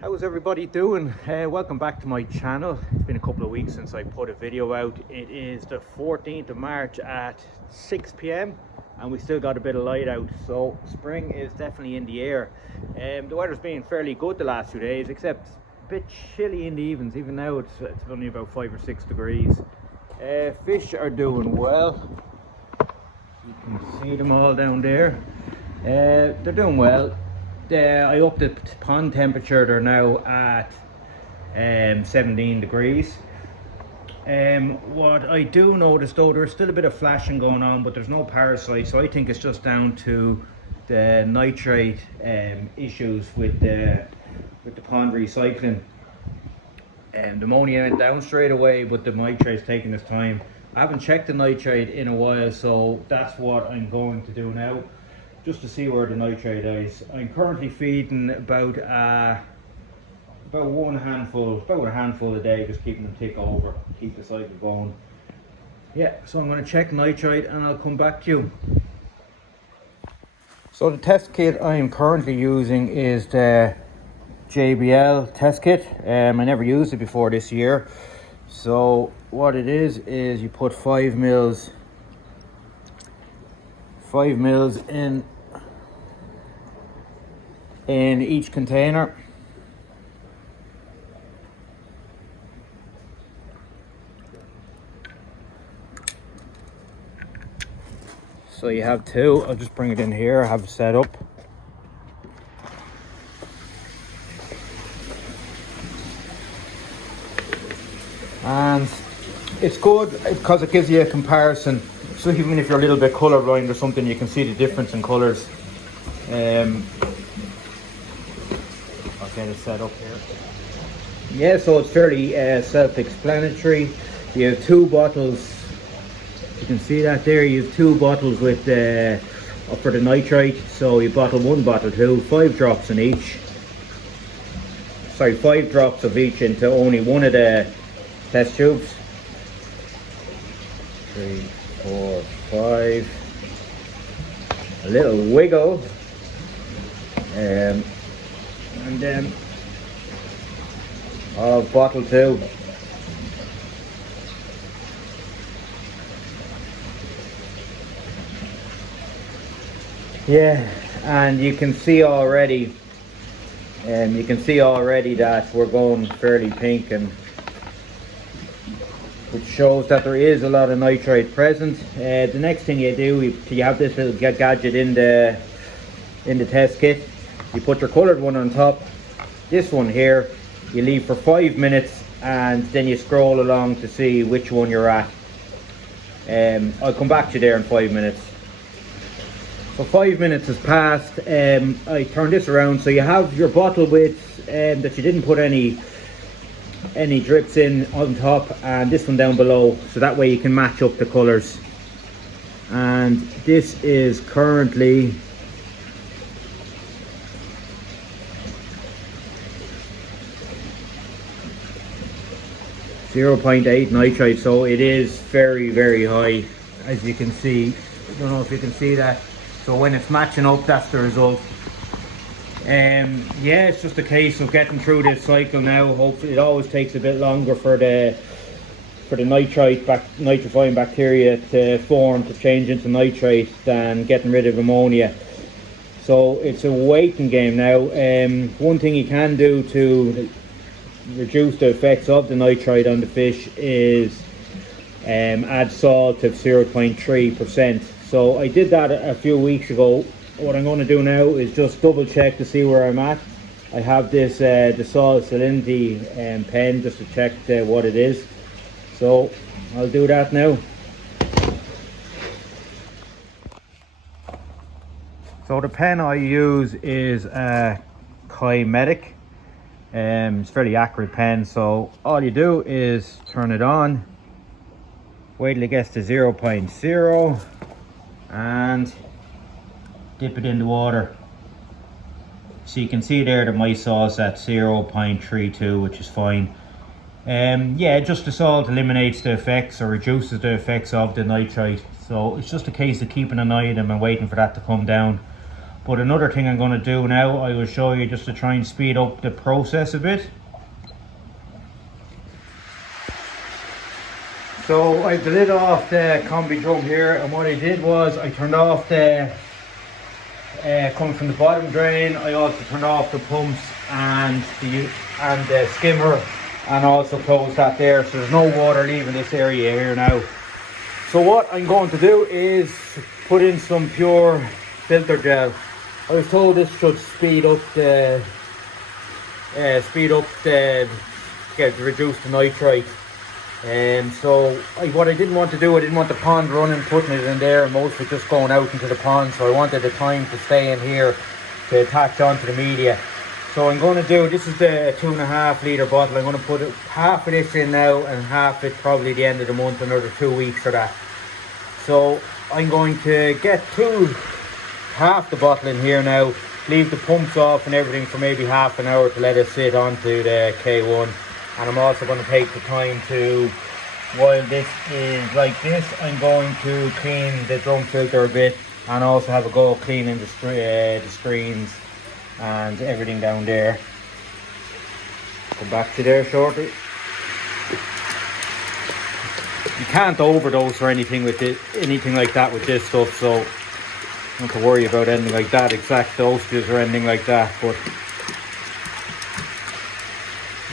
How's everybody doing? Welcome back to my channel. It's been a couple of weeks since I put a video out. It is the 14th of March at 6 p.m. and we still got a bit of light out, so spring is definitely in the air. The weather's been fairly good the last few days, except a bit chilly in the evenings. Even now it's only about 5 or 6 degrees. Fish are doing well. You can see them all down there. They're doing well. I upped the pond temperature. They're now at 17 degrees. What I do notice though, there's still a bit of flashing going on, but there's no parasites, so I think it's just down to the nitrate issues with the pond recycling. The ammonia went down straight away, but the nitrate's taking its time. I haven't checked the nitrate in a while, so that's what I'm going to do now, just to see where the nitrate is. I'm currently feeding about a handful a day, just keeping them tick over, keep the cycle going. Yeah, so I'm going to check nitrite and I'll come back to you. So the test kit I am currently using is the JBL test kit. I never used it before this year. So what it is you put 5 mils in each container. So you have 2. I'll just bring it in here. I have it set up. And it's good because it gives you a comparison. So even if you're a little bit colorblind or something, you can see the difference in colors. I'll get it set up here. Yeah, so it's fairly self-explanatory. You have 2 bottles. You can see that there. You have 2 bottles with for the nitrite. So you bottle 1, bottle 2, 5 drops in each. Sorry, 5 drops of each into only one of the test tubes. 3, 4, 5. A little wiggle, and then of bottle 2. Yeah, and you can see already, that we're going fairly pink, and which shows that there is a lot of nitrate present. The next thing you do, you have this little gadget in the test kit. You put your coloured one on top. This one here, you leave for 5 minutes, and then you scroll along to see which one you're at. I'll come back to you there in 5 minutes. So 5 minutes has passed. I turn this around, so you have your bottle with that you didn't put any drips in on top, and this one down below, so that way you can match up the colors. And this is currently .8 nitrate, so it is very, very high, as you can see. I don't know if you can see that. So when it's matching up, that's the result. Yeah, it's just a case of getting through this cycle now. Hopefully, it always takes a bit longer for the nitrifying bacteria to form, to change into nitrate, than getting rid of ammonia. So it's a waiting game now. One thing you can do to reduce the effects of the nitrite on the fish is add salt of 0.3%. So I did that a few weeks ago. What I'm going to do now is just double check to see where I'm at. I have this the salt salinity pen just to check what it is. So I'll do that now. So the pen I use is a Medic. It's a fairly accurate pen. So all you do is turn it on, wait till it gets to 0.0, and dip it in the water. So you can see there that my salt's at 0.32, which is fine. Yeah, just the salt eliminates the effects or reduces the effects of the nitrite. So it's just a case of keeping an eye on them and waiting for that to come down. But another thing I'm going to do now, I will show you just to try and speed up the process a bit. So I have the lid off the combi drum here, and what I did was I turned off the coming from the bottom drain. I also turned off the pumps and the skimmer, and also closed that there, so there's no water leaving this area here now. So what I'm going to do is put in some pure filter gel. I was told this should speed up the reduce the nitrite. So what I didn't want to do, I didn't want the pond running, putting it in there, and most of it just going out into the pond. So I wanted the time to stay in here to attach onto the media. So I'm going to do, this is the 2.5 litre bottle. I'm going to put half of this in now and half it probably the end of the month, another 2 weeks or that. So I'm going to get half the bottle in here now, leave the pumps off and everything for maybe half an hour to let it sit onto the K1. And I'm also going to take the time to, while this is like this, I'm going to clean the drum filter a bit, and also have a go cleaning the screens and everything down there. Come back to there shortly. You can't overdose or anything with it, anything like that with this stuff, so don't have to worry about anything like that, exact dosages or anything like that. But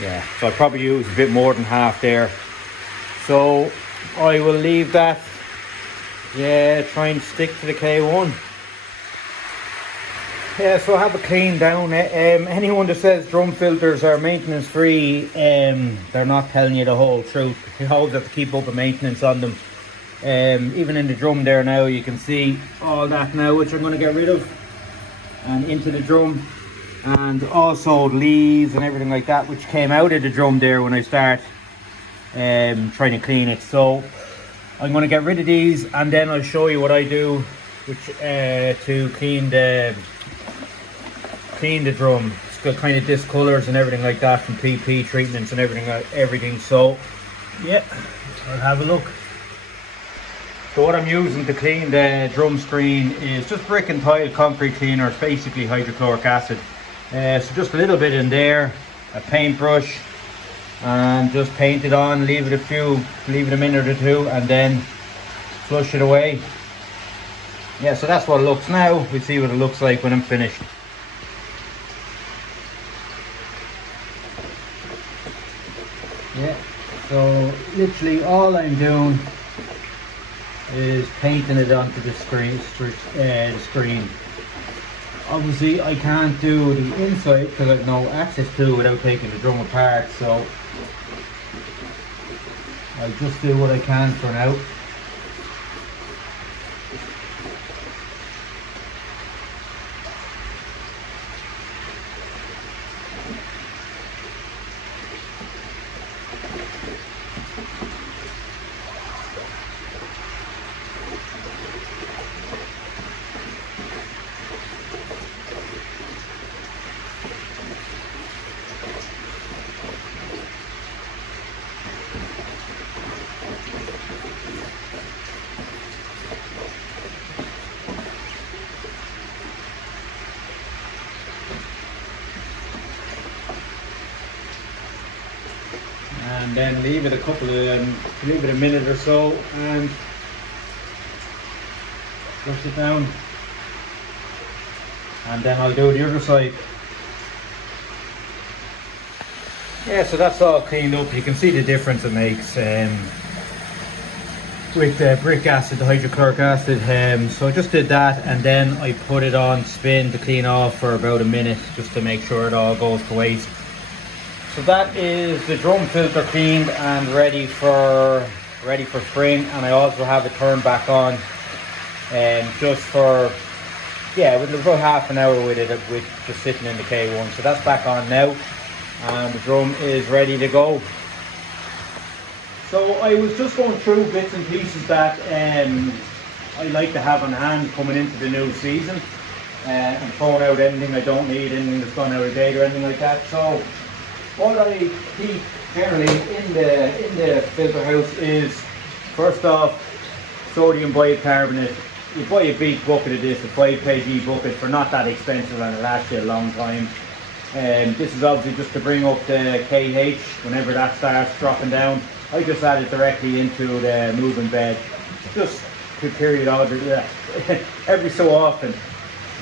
yeah, so I'll probably use a bit more than half there. So I will leave that, try and stick to the K1. Yeah, so I have it cleaned down. Anyone that says drum filters are maintenance free, they're not telling you the whole truth. You always have to keep up with maintenance on them. Even in the drum there now, you can see all that now, which I'm going to get rid of, and into the drum. And also leaves and everything like that, which came out of the drum there when I start trying to clean it. So I'm going to get rid of these, and then I'll show you what I do to clean the drum. It's got kind of discolors and everything like that from PP treatments and everything. So yeah, I'll have a look. So what I'm using to clean the drum screen is just brick and tile concrete cleaner. It's basically hydrochloric acid. So just a little bit in there, a paintbrush, and just paint it on, leave it a minute or two, and then flush it away. Yeah, so that's what it looks now. We'll see what it looks like when I'm finished. Yeah, so literally all I'm doing is painting it onto the screen. Obviously I can't do the inside because I've no access to it without taking the drum apart, so I'll just do what I can for now. And then leave it a minute or so and flush it down, and then I'll do the other side. Yeah, so that's all cleaned up. You can see the difference it makes with the brick acid, the hydrochloric acid. So I just did that, and then I put it on spin to clean off for about a minute, just to make sure it all goes to waste. So that is the drum filter cleaned and ready for spring, and I also have it turned back on, just for with about half an hour with just sitting in the K1. So that's back on now, and the drum is ready to go. So I was just going through bits and pieces that I like to have on hand coming into the new season, and throwing out anything I don't need, anything that's gone out of date or anything like that. So what I keep generally in the filter house is, first off, sodium bicarbonate you buy a big bucket of this, a 5 kg bucket, for not that expensive, and it lasts you a long time. This is obviously just to bring up the KH whenever that starts dropping down. I just add it directly into the moving bed, just to periodically, every so often.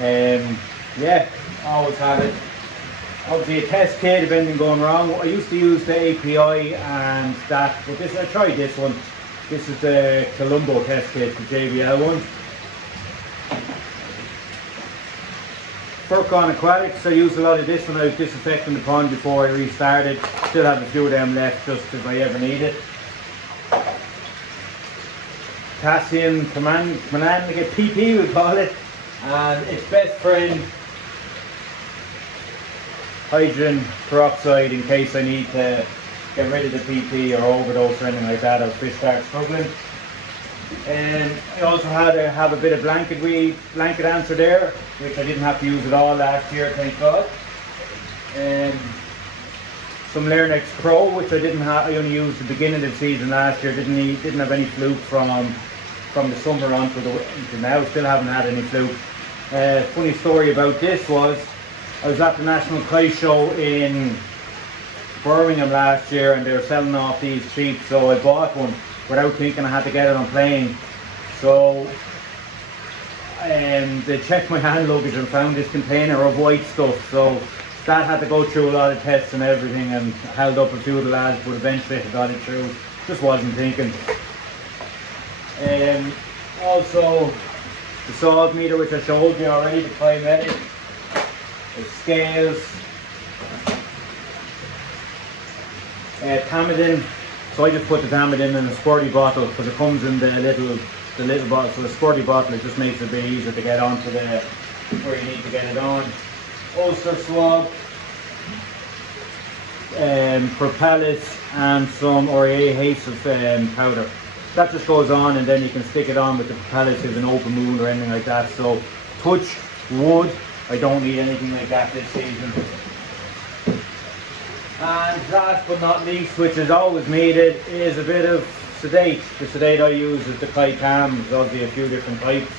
Yeah, always have it. Obviously a test kit if anything going wrong. I used to use the API and that, but this, I tried this one. This is the Colombo test kit, the JBL one. Furcon Aquatics, I used a lot of this when I was disinfecting the pond before I restarted. Still have a few of them left just if I ever need it. Potassium permanganate PP we call it, and its best friend, hydrogen peroxide, in case I need to get rid of the PP or overdose or anything like that as fish start struggling. I also have a bit of blanket answer there, which I didn't have to use at all last year, thank God. Some Lernex Pro, which I didn't have. I only used the beginning of the season last year. Didn't have any fluke from the summer on to now. Still haven't had any fluke. Funny story about this was, I was at the National Kite Show in Birmingham last year, and they were selling off these cheap, so I bought one without thinking I had to get it on plane. So they checked my hand luggage and found this container of white stuff, so that had to go through a lot of tests and everything, and held up a few of the lads, but eventually I got it through. Just wasn't thinking. Also the salt meter, which I showed you already, the Climatic, the scales, Tamidin. So I just put the Tamidin in a squirty bottle because it comes in the little bottle. So the squirty bottle, it just makes it a bit easier to get onto where you need to get it on. Ulcer swab, Propolis, and some adhesive powder. That just goes on, and then you can stick it on with the Propolis if an open wound or anything like that. So touch wood, I don't need anything like that this season. And last but not least, which is always needed, is a bit of sedate. The sedate I use is the Kite Calm. There's obviously a few different types.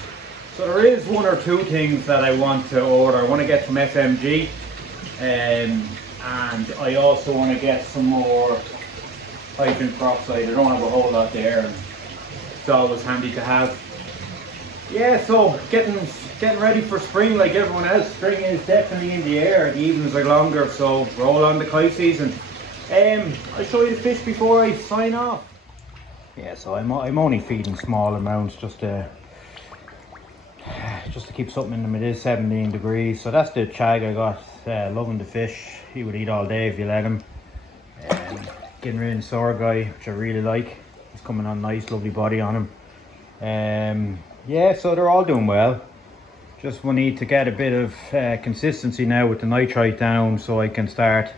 So there is one or two things that I want to order. I want to get some FMG, and I also want to get some more hydrogen peroxide. I don't have a whole lot there, and it's always handy to have. Yeah, so getting ready for spring like everyone else. Spring is definitely in the air. The evenings are longer, so roll on the kite season. I'll show you the fish before I sign off. Yeah, so I'm only feeding small amounts just to keep something in them. It is 17 degrees, so that's the chag I got. Loving the fish. He would eat all day if you let him. Getting rid of Sorghai, which I really like. He's coming on nice, lovely body on him. Yeah, so they're all doing well. Just we need to get a bit of consistency now with the nitrite down, so I can start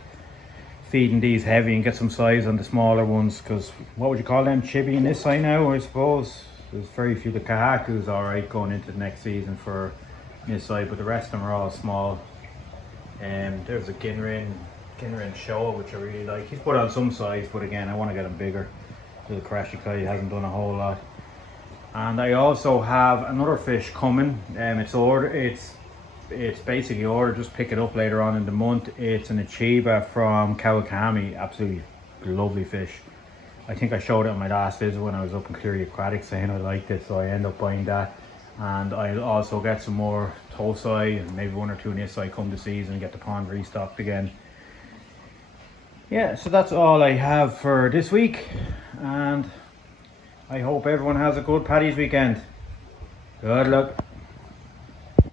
feeding these heavy and get some size on the smaller ones. Because what would you call them, chibi in this side now, I suppose. There's very few. The Kahaku's alright going into the next season for this side, but the rest of them are all small. There's a Ginrin Show, which I really like. He's put on some size, but again, I want to get him bigger. The Karashikai hasn't done a whole lot. And I also have another fish coming. It's basically ordered. Just pick it up later on in the month. It's an Achiba from Kawakami. Absolutely lovely fish. I think I showed it on my last visit when I was up in Cleary Aquatics, saying I liked it, so I end up buying that. And I'll also get some more Tosai and maybe one or two Nisai come the season and get the pond restocked again. Yeah, so that's all I have for this week, and I hope everyone has a good Paddy's weekend. Good luck.